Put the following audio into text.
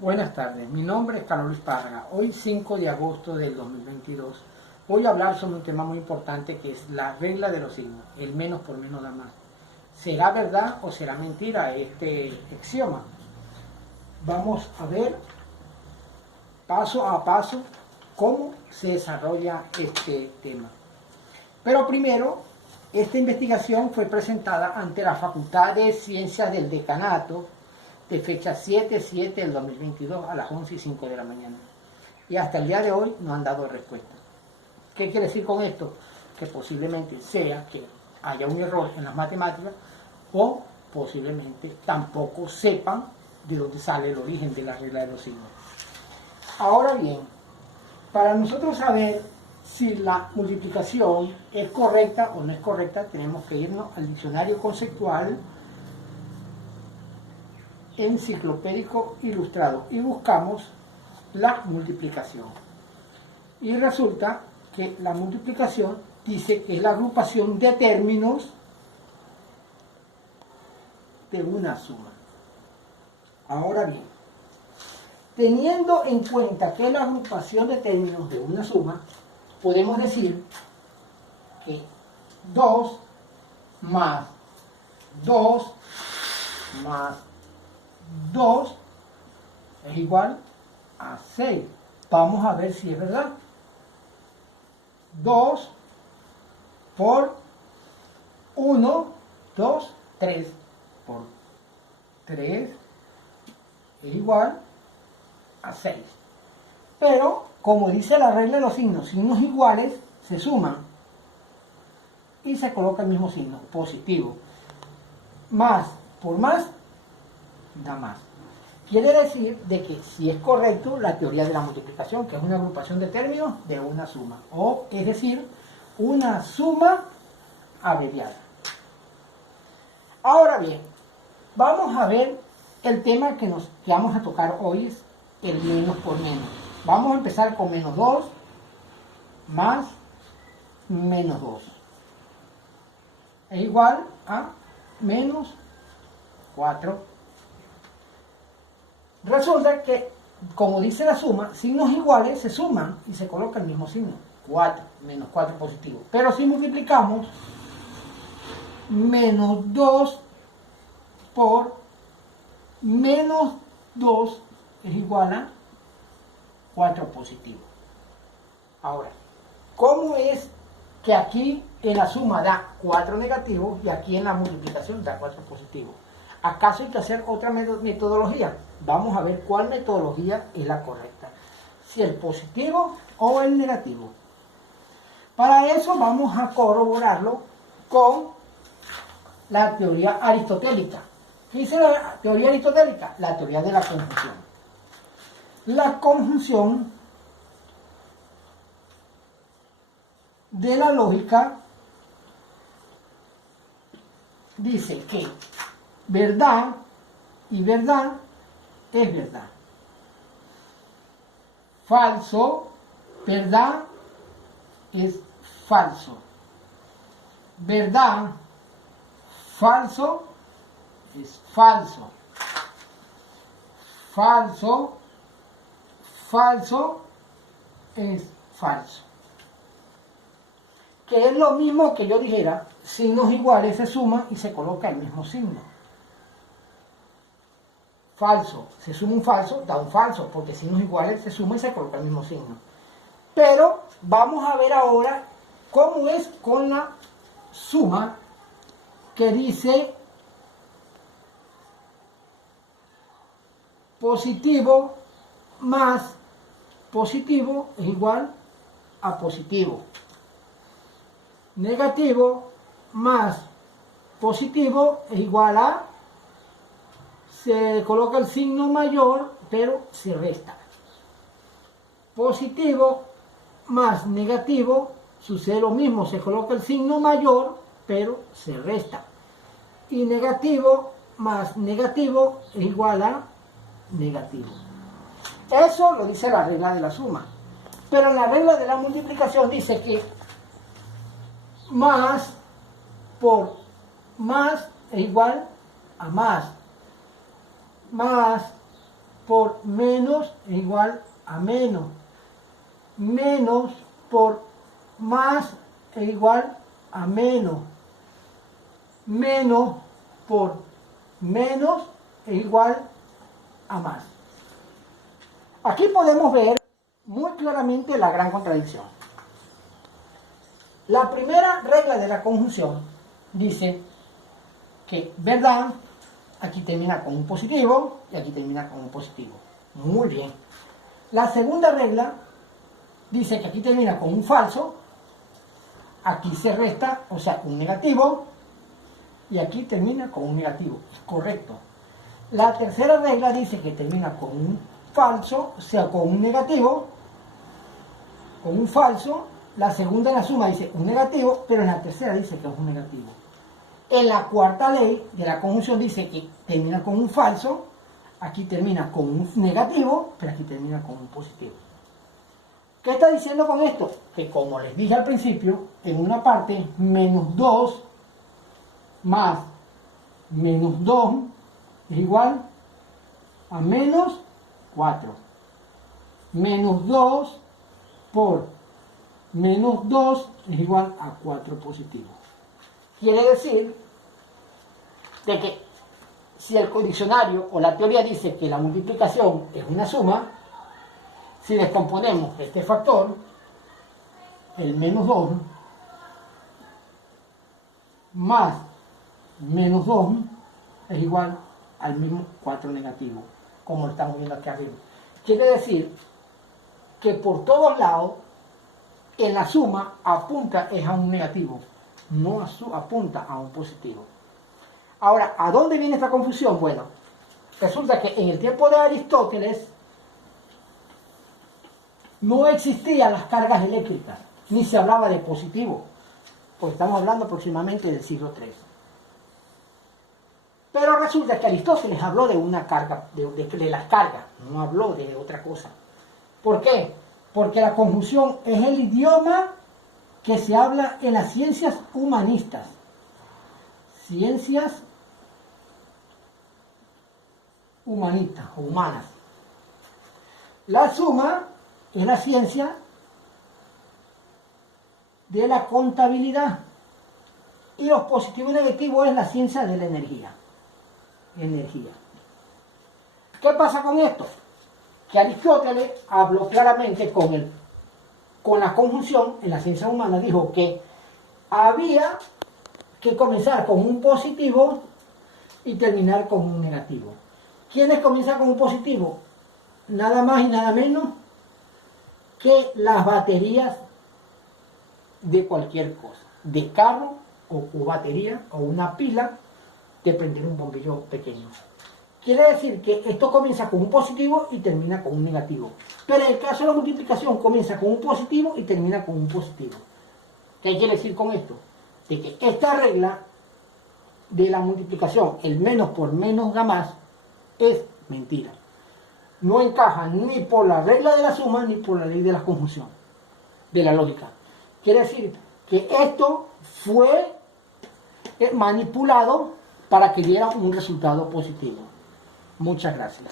Buenas tardes, mi nombre es Carlos Luis Párraga. Hoy 5 de agosto del 2022 voy a hablar sobre un tema muy importante que es la regla de los signos, el menos por menos da más. ¿Será verdad o será mentira este axioma? Vamos a ver paso a paso cómo se desarrolla este tema. Pero primero, esta investigación fue presentada ante la Facultad de Ciencias del Decanato de fecha 7/7 del 2022 a las 11:05 de la mañana. Y hasta el día de hoy no han dado respuesta. ¿Qué quiere decir con esto? Que posiblemente sea que haya un error en las matemáticas o posiblemente tampoco sepan de dónde sale el origen de la regla de los signos. Ahora bien, para nosotros saber si la multiplicación es correcta o no es correcta, tenemos que irnos al diccionario conceptual enciclopédico ilustrado y buscamos la multiplicación. Y resulta que la multiplicación dice que es la agrupación de términos de una suma. Ahora bien, teniendo en cuenta que es la agrupación de términos de una suma, podemos decir que 2 más 2 más 2 es igual a 6. Vamos a ver si es verdad. 2 por 1, 2, 3 por 3 es igual a 6. Pero, como dice la regla de los signos iguales se suman y se coloca el mismo signo, positivo. Más por más da más. Quiere decir de que si es correcto la teoría de la multiplicación, que es una agrupación de términos de una suma, o es decir, una suma abreviada. Ahora bien, vamos a ver el tema que vamos a tocar hoy, es el menos por menos. Vamos a empezar con menos 2 más menos 2. Es igual a menos 4. Resulta que, como dice la suma, signos iguales se suman y se coloca el mismo signo, 4, menos 4 positivo. Pero si multiplicamos menos 2 por menos 2 es igual a 4 positivo. Ahora, ¿cómo es que aquí en la suma da 4 negativos y aquí en la multiplicación da 4 positivos? ¿Acaso hay que hacer otra metodología? Vamos a ver cuál metodología es la correcta, si el positivo o el negativo. Para eso vamos a corroborarlo con la teoría aristotélica. ¿Qué dice la teoría aristotélica? La teoría de la conjunción. La conjunción de la lógica dice que verdad y verdad es verdad. Falso, verdad es falso. Verdad, falso es falso. Falso, falso es falso. Que es lo mismo que yo dijera, signos iguales se suman y se coloca el mismo signo. Falso, se suma un falso, da un falso, porque signos iguales se suman y se coloca el mismo signo. Pero vamos a ver ahora cómo es con la suma que dice positivo más positivo es igual a positivo. Negativo más positivo es igual a, se coloca el signo mayor, pero se resta. Positivo más negativo, sucede lo mismo, se coloca el signo mayor, pero se resta. Y negativo más negativo es igual a negativo. Eso lo dice la regla de la suma. Pero en la regla de la multiplicación dice que más por más es igual a más. Más por menos es igual a menos. Menos por más es igual a menos. Menos por menos es igual a más. Aquí podemos ver muy claramente la gran contradicción. La primera regla de la conjunción dice que verdad aquí termina con un positivo y aquí termina con un positivo. Muy bien. La segunda regla dice que aquí termina con un falso, aquí se resta, o sea, un negativo, y aquí termina con un negativo. Correcto. La tercera regla dice que termina con un falso, o sea, con un negativo, con un falso. La segunda en la suma dice un negativo, pero en la tercera dice que es un negativo. En la cuarta ley de la conjunción dice que termina con un falso, aquí termina con un negativo, pero aquí termina con un positivo. ¿Qué está diciendo con esto? Que como les dije al principio, en una parte menos 2 más menos 2 es igual a menos 4. Menos 2 por menos 2 es igual a 4 positivo. Quiere decir de que si el diccionario o la teoría dice que la multiplicación es una suma, si descomponemos este factor, el menos 2 más menos 2 es igual al mismo 4 negativo, como lo estamos viendo aquí arriba. Quiere decir que por todos lados, en la suma apunta es a un negativo, no apunta a un positivo. Ahora, ¿a dónde viene esta confusión? Bueno, resulta que en el tiempo de Aristóteles no existían las cargas eléctricas, ni se hablaba de positivo, porque estamos hablando aproximadamente del siglo III. Pero resulta que Aristóteles habló de una carga, de las cargas, no habló de otra cosa. ¿Por qué? Porque la conjunción es el idioma que se habla en las ciencias humanistas. Ciencias humanistas o humanas. La suma es la ciencia de la contabilidad. Y los positivos y negativos es la ciencia de la energía. ¿Qué pasa con esto? Que Aristóteles habló claramente con la conjunción en la ciencia humana, dijo que había que comenzar con un positivo y terminar con un negativo. ¿Quiénes comienzan con un positivo? Nada más y nada menos que las baterías de cualquier cosa, de carro o batería o una pila de prender un bombillo pequeño. Quiere decir que esto comienza con un positivo y termina con un negativo. Pero en el caso de la multiplicación comienza con un positivo y termina con un positivo. ¿Qué quiere decir con esto? De que esta regla de la multiplicación, el menos por menos da más, es mentira. No encaja ni por la regla de la suma ni por la ley de la conjunción, de la lógica. Quiere decir que esto fue manipulado para que diera un resultado positivo. Muchas gracias.